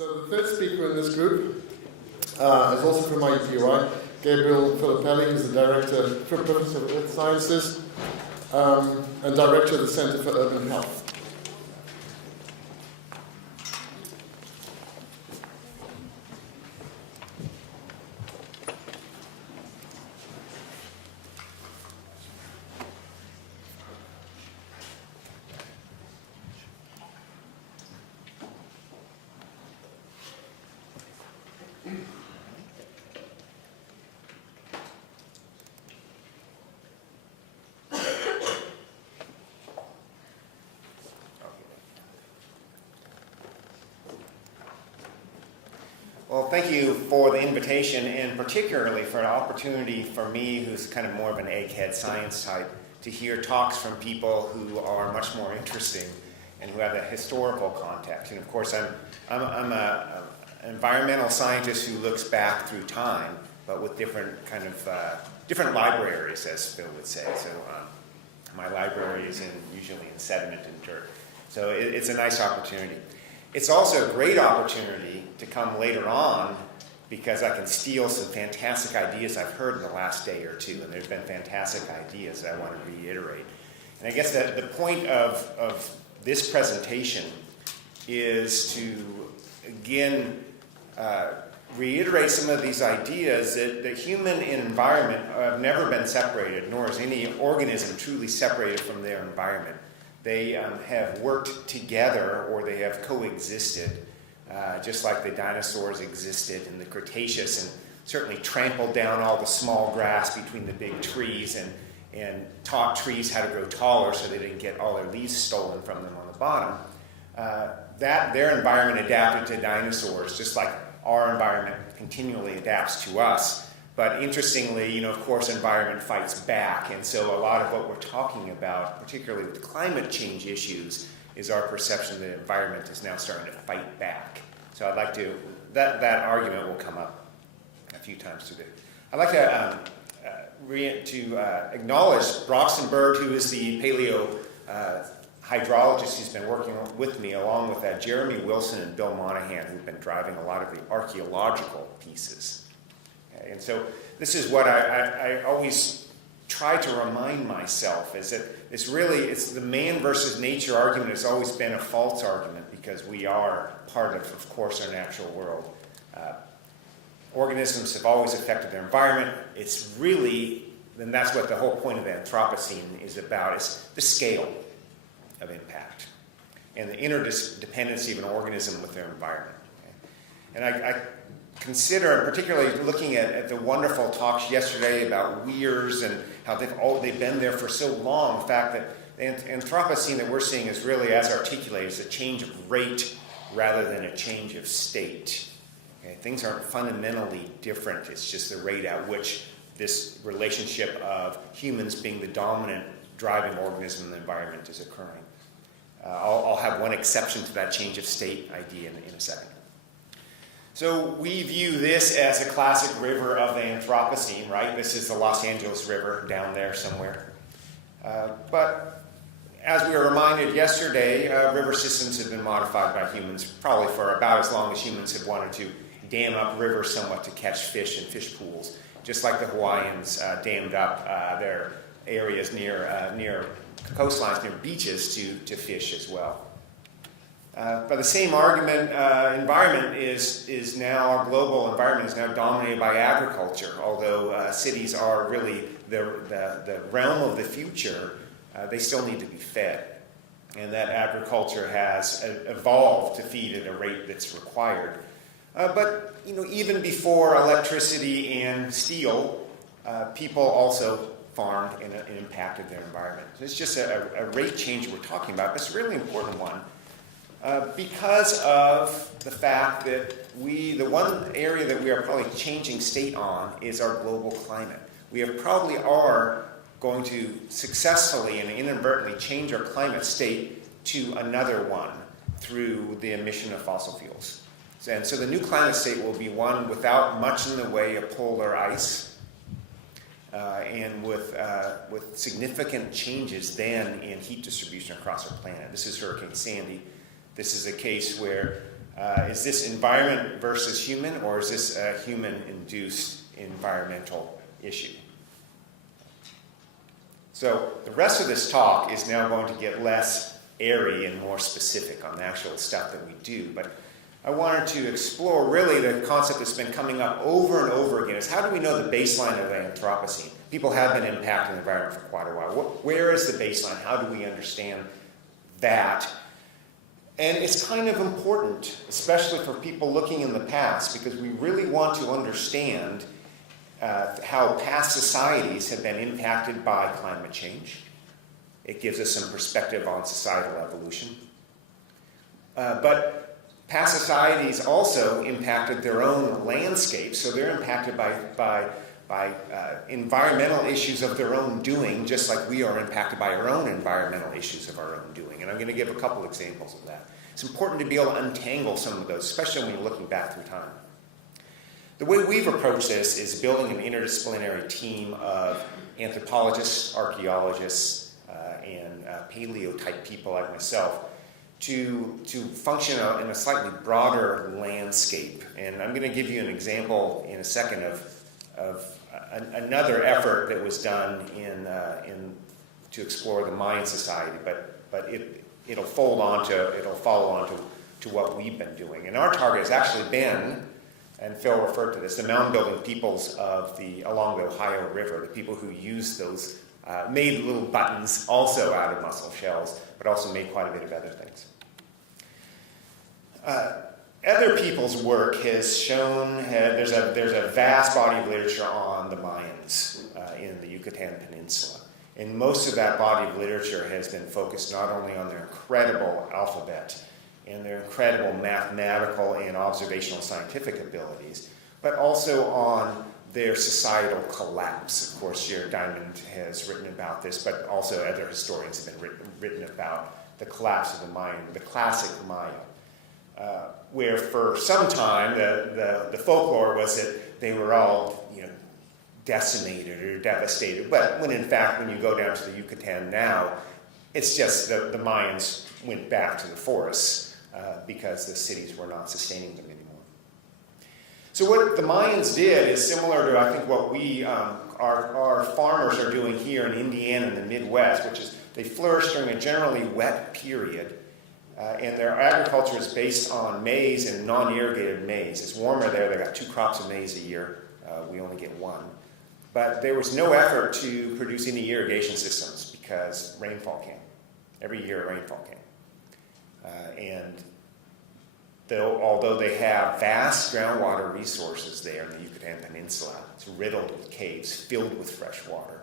So the third speaker in this group is also from my UI, Gabriel Filippelli, who's the Professor of Earth Sciences and Director of the Center for Urban Health. Well, thank you for the invitation, and particularly for an opportunity for me, who's kind of more of an egghead science type, to hear talks from people who are much more interesting and who have a historical context. And of course, I'm an environmental scientist who looks back through time, but with different different libraries, as Phil would say. So my library is usually in sediment and dirt. So it's a nice opportunity. It's also a great opportunity to come later on because I can steal some fantastic ideas I've heard in the last day or two, and there's been fantastic ideas that I want to reiterate. And I guess that the point of this presentation is to, again, reiterate some of these ideas that the human and environment have never been separated, nor is any organism truly separated from their environment. They have worked together, or they have coexisted, just like the dinosaurs existed in the Cretaceous and certainly trampled down all the small grass between the big trees and taught trees how to grow taller so they didn't get all their leaves stolen from them on the bottom. Their environment adapted to dinosaurs, just like our environment continually adapts to us. But interestingly, of course, environment fights back. And so a lot of what we're talking about, particularly with climate change issues, is our perception that the environment is now starting to fight back. So I'd like to, that argument will come up a few times today. I'd like to acknowledge Broxton Bird, who is the paleo hydrologist who's been working with me, along with Jeremy Wilson and Bill Monahan, who've been driving a lot of the archaeological pieces. And so this is what I always try to remind myself, is that it's the man versus nature argument has always been a false argument, because we are part of course, our natural world. Organisms have always affected their environment. It's really, and that's what the whole point of the Anthropocene is about, is the scale of impact and the interdependency of an organism with their environment. And I consider, particularly looking at the wonderful talks yesterday about weirs and how they've been there for so long. The fact that the Anthropocene that we're seeing is really, as articulated, is a change of rate rather than a change of state. Okay? Things aren't fundamentally different. It's just the rate at which this relationship of humans being the dominant driving organism in the environment is occurring. I'll have one exception to that change of state idea in a second. So we view this as a classic river of the Anthropocene, right? This is the Los Angeles River down there somewhere. But as we were reminded yesterday, river systems have been modified by humans probably for about as long as humans have wanted to dam up rivers somewhat to catch fish in fish pools, just like the Hawaiians dammed up their areas near coastlines, near beaches to fish as well. By the same argument, environment is now, our global environment is now dominated by agriculture, although cities are really the realm of the future. They still need to be fed, and that agriculture has evolved to feed at a rate that's required. But even before electricity and steel, people also farmed and impacted their environment. So it's just a rate change we're talking about, but it's a really important one. Because of the fact that the one area that we are probably changing state on is our global climate. We probably are going to successfully and inadvertently change our climate state to another one through the emission of fossil fuels. And so the new climate state will be one without much in the way of polar ice, and with significant changes then in heat distribution across our planet. This is Hurricane Sandy. This is a case where Is this environment versus human, or is this a human-induced environmental issue? So the rest of this talk is now going to get less airy and more specific on the actual stuff that we do. But I wanted to explore really the concept that's been coming up over and over again is how do we know the baseline of the Anthropocene? People have been impacting the environment for quite a while. Where is the baseline? How do we understand that? And it's kind of important, especially for people looking in the past, because we really want to understand how past societies have been impacted by climate change. It gives us some perspective on societal evolution. But past societies also impacted their own landscape, so they're impacted by environmental issues of their own doing, just like we are impacted by our own environmental issues of our own doing. And I'm going to give a couple examples of that. It's important to be able to untangle some of those, especially when you're looking back through time. The way we've approached this is building an interdisciplinary team of anthropologists, archaeologists, and paleo-type people like myself to function in a slightly broader landscape. And I'm going to give you an example in a second of another effort that was done to explore the Mayan society, but it'll follow on to what we've been doing. And our target has actually been, and Phil referred to this, the mound-building peoples along the Ohio River, the people who used those, made little buttons also out of mussel shells, but also made quite a bit of other things. Other people's work has shown, there's a vast body of literature on the Mayans in the Yucatan Peninsula. And most of that body of literature has been focused not only on their incredible alphabet and their incredible mathematical and observational scientific abilities, but also on their societal collapse. Of course, Jared Diamond has written about this, but also other historians have been written about the collapse of the Mayan, the classic Maya. Where for some time the folklore was that they were all decimated or devastated, but when in fact when you go down to the Yucatan now, it's just the Mayans went back to the forests because the cities were not sustaining them anymore. So what the Mayans did is similar to I think what we our farmers are doing here in Indiana and the Midwest, which is they flourished during a generally wet period. And their agriculture is based on maize and non-irrigated maize. It's warmer there. They got 2 crops of maize a year. We only get 1. But there was no effort to produce any irrigation systems because rainfall came. Every year rainfall came. Although they have vast groundwater resources there in the Yucatan Peninsula, it's riddled with caves filled with fresh water,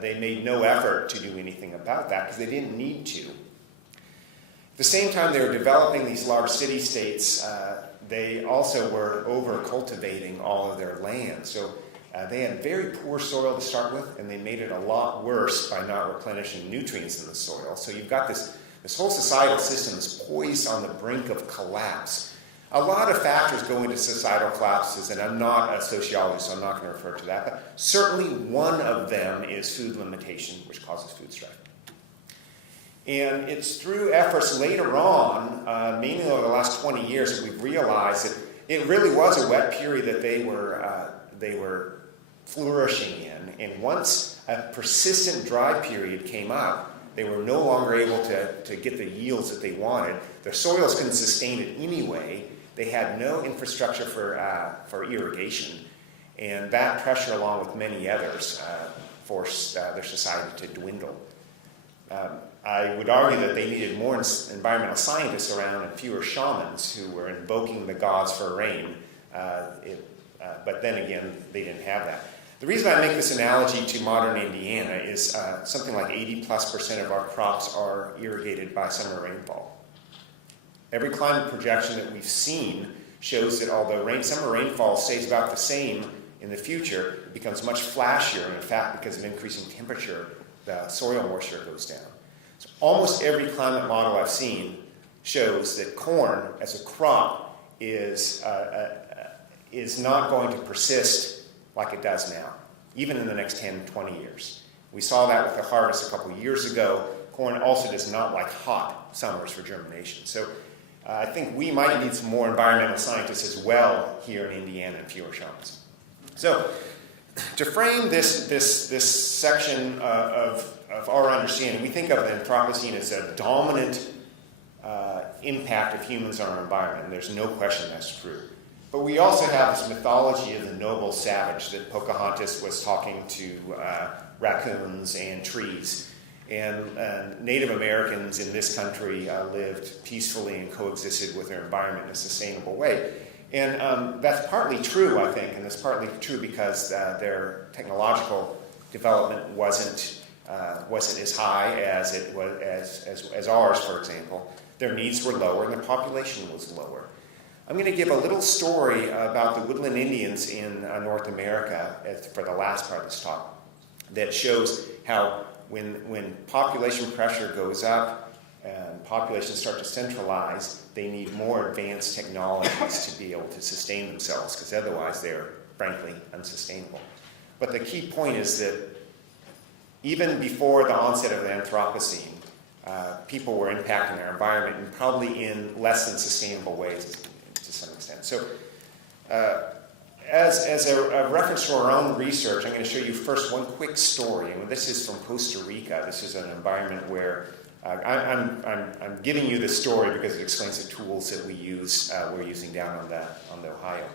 they made no effort to do anything about that because they didn't need to. At the same time they were developing these large city-states, they also were over-cultivating all of their land. So they had very poor soil to start with, and they made it a lot worse by not replenishing nutrients in the soil. So you've got this whole societal system is poised on the brink of collapse. A lot of factors go into societal collapses, and I'm not a sociologist, so I'm not going to refer to that. But certainly one of them is food limitation, which causes food strife. And it's through efforts later on, mainly over the last 20 years, that we've realized that it really was a wet period that they were flourishing in. And once a persistent dry period came up, they were no longer able to get the yields that they wanted. Their soils couldn't sustain it anyway. They had no infrastructure for irrigation. And that pressure, along with many others, forced their society to dwindle. I would argue that they needed more environmental scientists around and fewer shamans who were invoking the gods for rain. But then again, they didn't have that. The reason I make this analogy to modern Indiana is something like 80+% of our crops are irrigated by summer rainfall. Every climate projection that we've seen shows that although summer rainfall stays about the same in the future, it becomes much flashier, and in fact, because of increasing temperature, the soil moisture goes down. So almost every climate model I've seen shows that corn as a crop is not going to persist like it does now, even in the next 10, 20 years. We saw that with the harvest a couple of years ago. Corn also does not like hot summers for germination. So I think we might need some more environmental scientists as well here in Indiana and fewer shamans. So, to frame this section of our understanding, we think of the Anthropocene as a dominant impact of humans on our environment, and there's no question that's true. But we also have this mythology of the noble savage that Pocahontas was talking to raccoons and trees. And Native Americans in this country lived peacefully and coexisted with their environment in a sustainable way. And that's partly true, I think, and it's partly true because their technological development wasn't as high as it was as ours, for example. Their needs were lower and their population was lower. I'm going to give a little story about the woodland Indians in North America for the last part of this talk that shows how when population pressure goes up and populations start to centralize, they need more advanced technologies to be able to sustain themselves, because otherwise they're frankly unsustainable. But the key point is that even before the onset of the Anthropocene, people were impacting their environment and probably in less than sustainable ways to some extent. So as a reference to our own research, I'm going to show you first one quick story. And this is from Costa Rica. This is an environment where I'm giving you this story because it explains the tools that we're using down on the Ohio.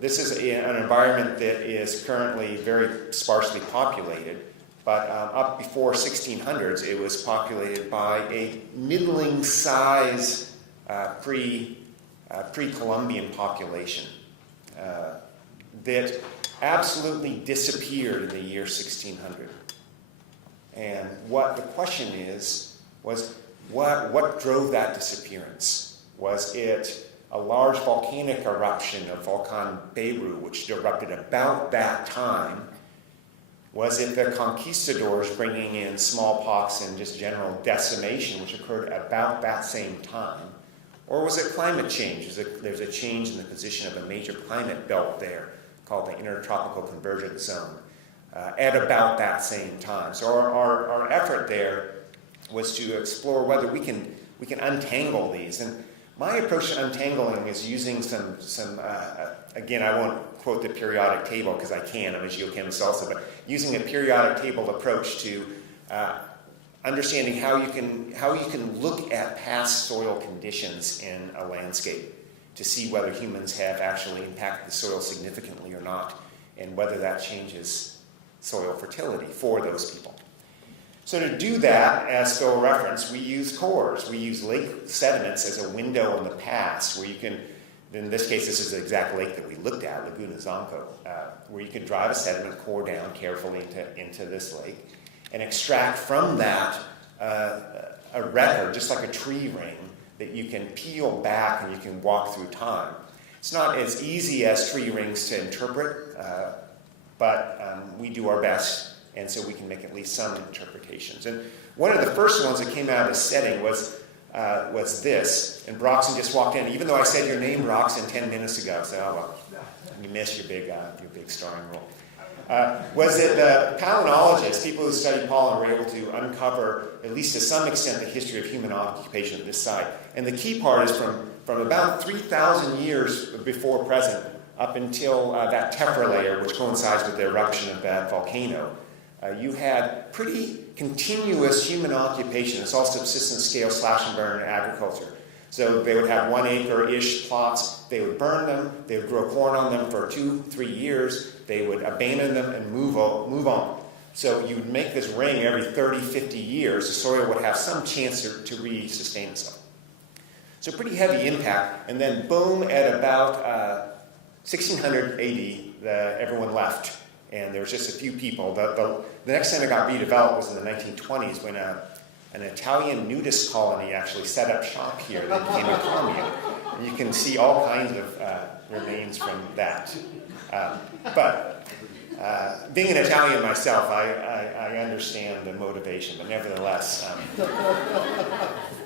This is an environment that is currently very sparsely populated, but up before 1600s, it was populated by a middling size pre-Columbian population that absolutely disappeared in the year 1600. And what the question was what drove that disappearance? Was it a large volcanic eruption of Volcan Beirut, which erupted about that time? Was it the conquistadors bringing in smallpox and just general decimation, which occurred about that same time? Or was it climate change? There's a change in the position of a major climate belt there called the Intertropical Convergence Zone at about that same time. So our effort there was to explore whether we can untangle these. And my approach to untangling is using some again, I won't quote the periodic table because I can, I'm a geochemist also, but using a periodic table approach to understanding how you can look at past soil conditions in a landscape to see whether humans have actually impacted the soil significantly or not, and whether that changes soil fertility for those people. So to do that, as Phil referenced, we use cores. We use lake sediments as a window in the past where you can, in this case, this is the exact lake that we looked at, Laguna Zonco, where you can drive a sediment core down carefully into this lake and extract from that a record, just like a tree ring, that you can peel back and you can walk through time. It's not as easy as tree rings to interpret, but we do our best, and so we can make at least some interpretations. And one of the first ones that came out of this setting was this, and Broxton just walked in. Even though I said your name, Broxton, 10 minutes ago, so oh well, you missed your big starring role. Was that the palynologists, people who study pollen, were able to uncover, at least to some extent, the history of human occupation at this site. And the key part is from about 3,000 years before present up until that tephra layer, which coincides with the eruption of that volcano. You had pretty continuous human occupation. It's all subsistence scale slash and burn agriculture. So they would have 1 acre-ish plots. They would burn them. They would grow corn on them for 2-3 years. They would abandon them and move on. So you would make this ring every 30-50 years. The soil would have some chance to re-sustain itself. So pretty heavy impact. And then boom, at about 1600 AD, everyone left. And there was just a few people. The next time it got redeveloped was in the 1920s when an Italian nudist colony actually set up shop here. They became a commune. And you can see all kinds of remains from that. But being an Italian myself, I understand the motivation, but nevertheless,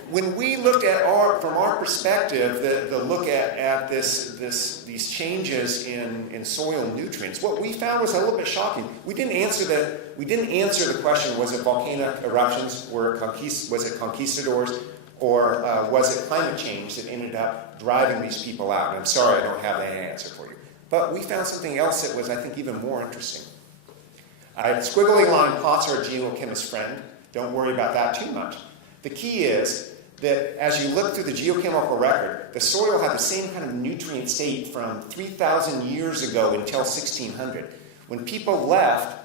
when we looked at from our perspective, the look at these changes in soil nutrients, what we found was a little bit shocking. We didn't answer the question: was it volcanic eruptions? Was it conquistadors? Or was it climate change that ended up driving these people out? And I'm sorry I don't have that answer for you. But we found something else that was, I think, even more interesting. Squiggly line plots are a geochemist's friend. Don't worry about that too much. The key is that as you look through the geochemical record, the soil had the same kind of nutrient state from 3,000 years ago until 1600. When people left,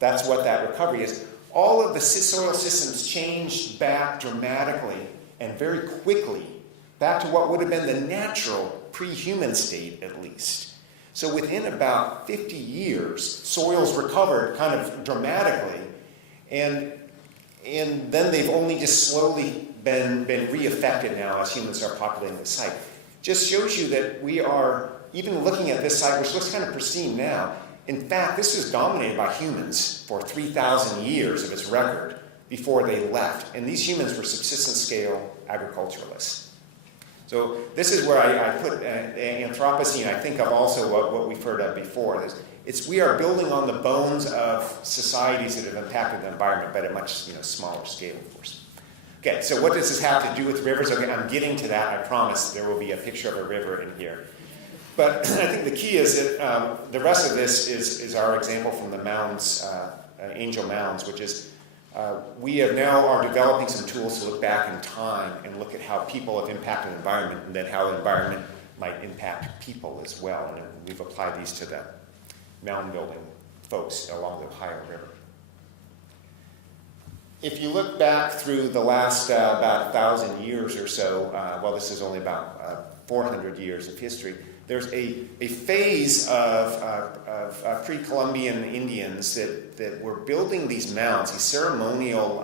that's what that recovery is. All of the soil systems changed back dramatically and very quickly, back to what would have been the natural pre-human state at least. So within about 50 years, soils recovered kind of dramatically, and then they've only just slowly been reaffected now as humans are populating the site. Just shows you that we are, even looking at this site, which looks kind of pristine now, in fact, this was dominated by humans for 3,000 years of its record before they left. And these humans were subsistence scale agriculturalists. So this is where I put Anthropocene. I think of also what we've heard of before. We are building on the bones of societies that have impacted the environment, but at a much smaller scale, of course. Okay, so what does this have to do with rivers? Okay, I'm getting to that. I promise there will be a picture of a river in here. But I think the key is that the rest of this is our example from the mounds, angel mounds, which is we are developing some tools to look back in time and look at how people have impacted the environment, and then how the environment might impact people as well. And we've applied these to the mound building folks along the Ohio River. If you look back through the last about 1,000 years or so, well, this is only about 400 years of history, there's a phase of pre-Columbian Indians that were building these mounds, these ceremonial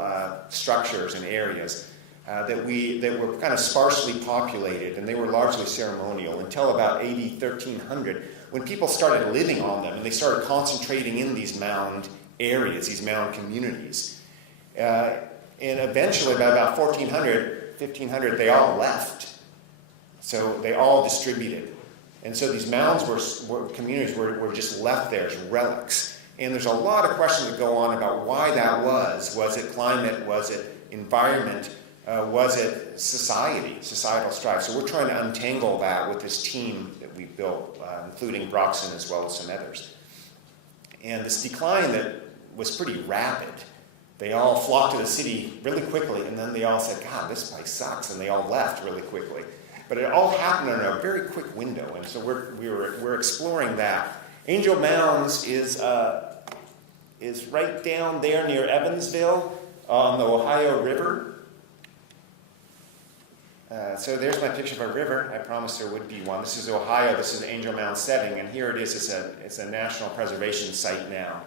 structures and areas that were kind of sparsely populated, and they were largely ceremonial until about AD 1300, when people started living on them and they started concentrating in these mound areas, these mound communities. And eventually, by about 1500, they all left. So they all distributed. And so these mounds communities were just left there as relics. And there's a lot of questions that go on about why that was. Was it climate? Was it environment? Was it societal strife? So we're trying to untangle that with this team that we built, including Broxton as well as some others. And this decline that was pretty rapid. They all flocked to the city really quickly, and then they all said, God, this place sucks, and they all left really quickly. But it all happened in a very quick window, and so we're exploring that. Angel Mounds is right down there near Evansville on the Ohio River. So there's my picture of a river. I promised there would be one. This is Ohio. This is Angel Mound setting, and here it is. It's a national preservation site now.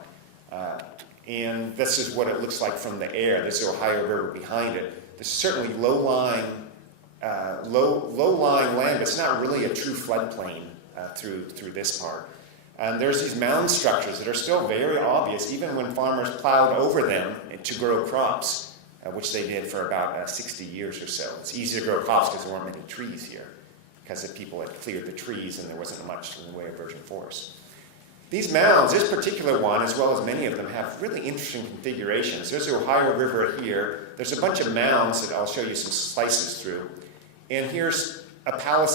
And this is what it looks like from the air. This is Ohio River behind it. There's certainly low-lying land, but it's not really a true floodplain through this part. And there's these mound structures that are still very obvious, even when farmers plowed over them to grow crops, which they did for about 60 years or so. It's easy to grow crops because there weren't many trees here, because the people had cleared the trees and there wasn't much in the way of virgin forest. These mounds, this particular one, as well as many of them, have really interesting configurations. There's the Ohio River here. There's a bunch of mounds that I'll show you some slices through. And here's a palisade